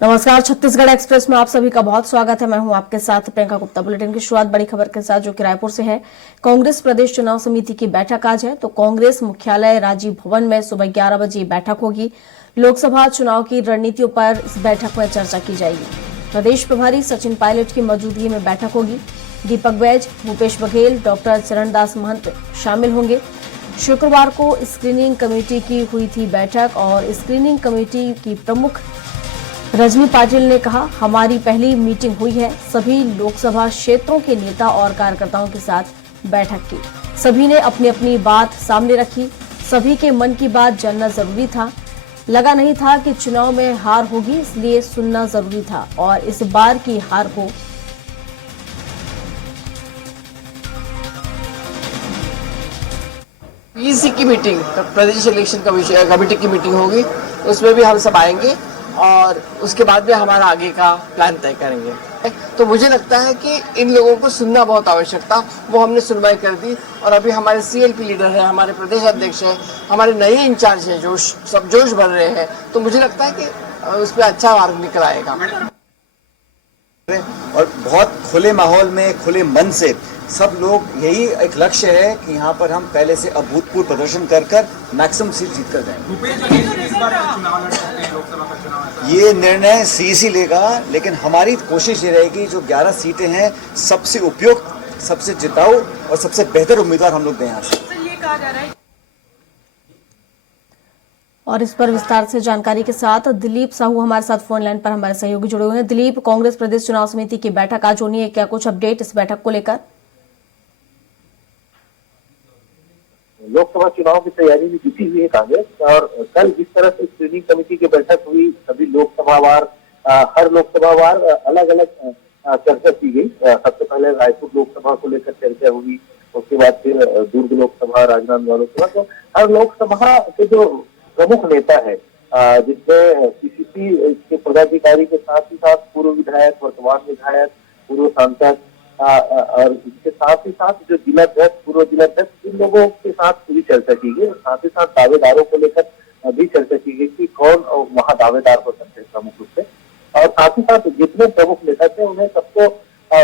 नमस्कार, छत्तीसगढ़ एक्सप्रेस में आप सभी का बहुत स्वागत है। मैं हूं आपके साथ प्रियंका गुप्ता। बुलेटिन की शुरुआत बड़ी खबर के साथ जो कि रायपुर से है। कांग्रेस प्रदेश चुनाव समिति की बैठक आज है, तो कांग्रेस मुख्यालय राजीव भवन में सुबह 11 बजे बैठक होगी। लोकसभा चुनाव की रणनीतियों पर इस बैठक में चर्चा की जाएगी। प्रदेश प्रभारी सचिन पायलट की मौजूदगी में बैठक होगी। दीपक बैज, भूपेश बघेल, डॉक्टर चरणदास महंत शामिल होंगे। शुक्रवार को स्क्रीनिंग कमेटी की हुई थी बैठक और स्क्रीनिंग कमेटी की प्रमुख रजनी पाटिल ने कहा, हमारी पहली मीटिंग हुई है। सभी लोकसभा क्षेत्रों के नेता और कार्यकर्ताओं के साथ बैठक की। सभी ने अपनी अपनी बात सामने रखी। सभी के मन की बात जानना जरूरी था। लगा नहीं था कि चुनाव में हार होगी, इसलिए सुनना जरूरी था और इस बार की हार को पीसी की मीटिंग, प्रदेश इलेक्शन कमेटी की मीटिंग होगी। उसमें भी हम सब आएंगे और उसके बाद में हमारा आगे का प्लान तय करेंगे। तो मुझे लगता है कि इन लोगों को सुनना बहुत आवश्यक था, वो हमने सुनवाई कर दी। और अभी हमारे सीएलपी लीडर है, हमारे प्रदेश अध्यक्ष है, हमारे नए इंचार्ज है, सब जोश भर रहे हैं। तो मुझे लगता है कि उस पर अच्छा मार्ग निकल आएगा और बहुत खुले माहौल में, खुले मन से सब लोग, यही एक लक्ष्य है कि यहाँ पर हम पहले से अभूतपूर्व प्रदर्शन कर मैक्सिमम सीट जीत कर जाएंगे। ये निर्णय सीईसी लेगा, लेकिन हमारी कोशिश ये रहेगी जो 11 सीटें हैं सबसे उपयुक्त, सबसे जिताऊ और सबसे बेहतर उम्मीदवार हम लोग दें यहाँ से। और इस पर विस्तार से जानकारी के साथ दिलीप साहू हमारे साथ फोन लाइन पर हमारे सहयोगी जुड़े हुए हैं। दिलीप, कांग्रेस प्रदेश चुनाव समिति की बैठक आज होनी है, क्या कुछ अपडेट इस बैठक को लेकर? लोकसभा चुनाव की तैयारी में जुटी हुई है कांग्रेस। और कल जिस तरह से स्क्रीनिंग कमेटी की बैठक हुई, सभी लोकसभावार, हर लोकसभावार अलग अलग चर्चा की गई। सबसे पहले रायपुर लोकसभा को लेकर चर्चा हुई, उसके बाद फिर दुर्ग लोकसभा, राजनांदगांव लोकसभा। तो हर लोकसभा के जो प्रमुख नेता है, जिसमें पीसीसी के पदाधिकारी के साथ ही साथ पूर्व विधायक, वर्तमान विधायक, पूर्व सांसद और इसके साथ ही साथ जो जिलाध्यक्ष, पूर्व जिलाध्यक्ष, इन लोगों के साथ पूरी चर्चा की गई। साथ ही साथ दावेदारों को लेकर भी चर्चा की गई कि कौन वहाँ दावेदार हो सकते हैं प्रमुख रूप से। और साथ ही साथ जितने प्रमुख नेता थे उन्हें सबको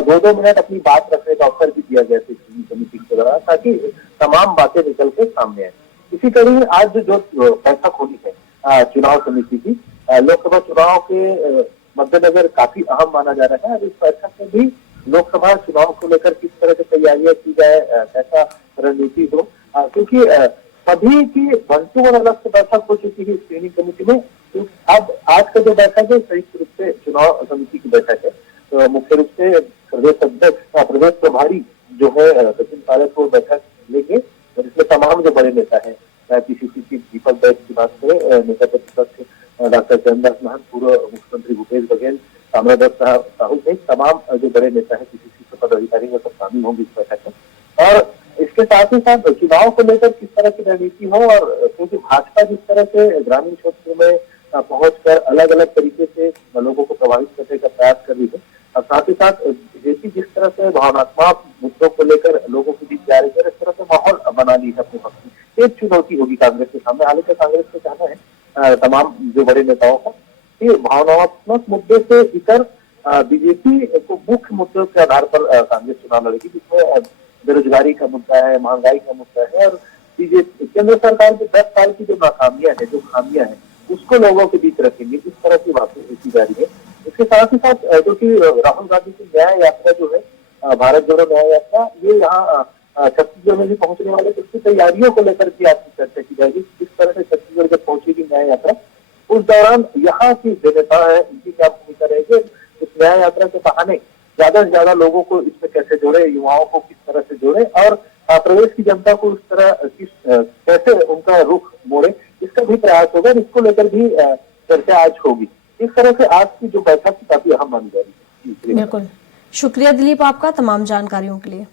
2-2 मिनट अपनी बात रखने का अवसर भी दिया गया था कमेटी के दौरान, ताकि तमाम बातें निकल के सामने आए। इसी कड़ी में आज जो बैठक होनी है चुनाव समिति की, लोकसभा चुनाव के मद्देनजर काफी अहम माना जा रहा है। इस बैठक में भी लोकसभा चुनाव को लेकर किस तरह की तैयारियां की जाए, कैसा रणनीति हो, क्योंकि सभी की वन टू वन अलग से बैठक हो चुकी है स्क्रीनिंग कमेटी में। तो अब आज का जो बैठक है संयुक्त रूप से चुनाव समिति की बैठक है। तो मुख्य रूप से प्रदेश अध्यक्ष, प्रदेश प्रभारी जो है सचिन पायलट को बैठक लेंगे, और इसमें तमाम जो बड़े नेता है, पीसीसी की दीपक बैज की बात करें, नेता प्रतिपक्ष डॉक्टर चरणदास महंत, पूर्व मुख्यमंत्री भूपेश बघेल, ताम्रध्वज साहू सहित तमाम जो बड़े नेता है पीसीसी के पदाधिकारी वो सब शामिल होंगे इस बैठक में। और इसके साथ ही साथ चुनाव को लेकर किस तरह की रणनीति हो, और क्योंकि भाजपा जिस तरह से ग्रामीण क्षेत्रों में पहुंचकर अलग अलग तरीके से लोगों को प्रभावित करने का प्रयास कर रही है, और साथ ही साथ बीजेपी जिस तरह से भावनात्मक मुद्दों को लेकर लोगों के बीच जा रही है, इस तरह से माहौल बना ली है अपने पक्ष में। एक चुनौती होगी कांग्रेस के सामने। हालांकि कांग्रेस को कहना है तमाम जो बड़े नेताओं का कि भावनात्मक मुद्दे से इतर बीजेपी को मुख्य मुद्दों के आधार पर कांग्रेस चुनाव लड़ेगी, जिसमें बेरोजगारी का मुद्दा है, महंगाई का मुद्दा है, और बीजेपी केंद्र सरकार की 10 साल की जो नाकामियां है, जो खामियां हैं, उसको लोगों के बीच रखेंगे। इस तरह की बातें की जा रही है। इसके साथ ही साथ क्योंकि राहुल गांधी की न्याय यात्रा जो है, भारत जोड़ो न्याय यात्रा, ये यहाँ छत्तीसगढ़ में भी पहुंचने वाले, उसकी तैयारियों को लेकर भी आपकी चर्चा की जाएगी। किस तरह से छत्तीसगढ़ जब पहुंचेगी न्याय यात्रा, उस दौरान यहाँ की जो नेता है उनकी क्या भूमिका रहेगी, इस न्याय यात्रा के बहाने ज्यादा से ज्यादा लोगों को इसमें कैसे जोड़े, युवाओं को किस तरह से जोड़े, और प्रदेश की जनता को इस तरह कैसे उनका रुख मोड़े, इसका भी प्रयास होगा। इसको लेकर भी चर्चा आज होगी। इस तरह से आज की जो बैठक काफी अहम मानी जा रही है। बिल्कुल, शुक्रिया दिलीप आपका तमाम जानकारियों के लिए।